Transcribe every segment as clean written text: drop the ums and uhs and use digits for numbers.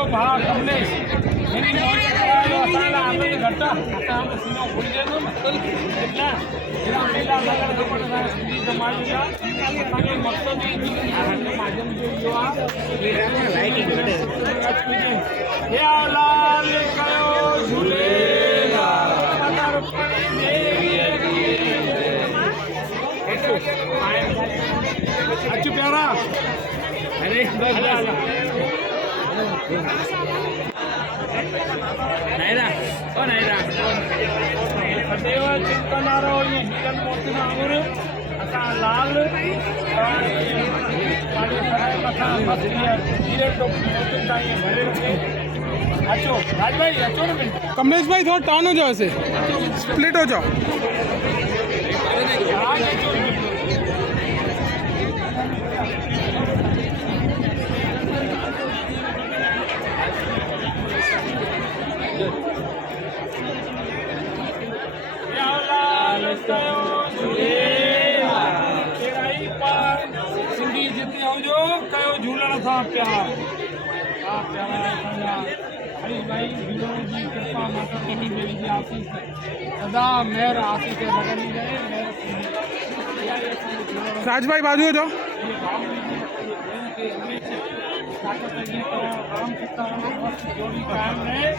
जो भाव कमलेश એની મોજ કરાયો અસાલા આપણે ઘટા અસાલા સીનો ભૂલી ગયો મતલબ કેટલા એના પેલા લગન કપડા સુધી જમાડ્યા અને મકસદ આ માધ્યમ જો આ લાઇટિંગ ઘટે હે લાલ કયો ઝૂલેલા પતાર પડી દેવી अच्छी प्यारा अरे नायरा ओ नायरा सदैव चिंतनारो ये हिरन मोती नांगुर असा लाल पानी सराय कथा मस्तिया हीरे तो मोती चाहिए भरे रखे अच्छो राजभाई अच्छो ने कमलेश भाई थोड़ा टर्न हो जाओ ऐसे स्प्लिट हो जाओ सिंधी जिते हुजो कयो झूलण सां प्यार हरी भाई झूलण जी कृपा माता कमी मेरी जी आशीष सदा मेहर आशीष लॻंदी रहे राज भाई बाजू हो जाओ काम करता जोड़ी कायम रहे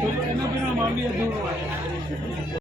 तो इन बिना मामले अधूरो है।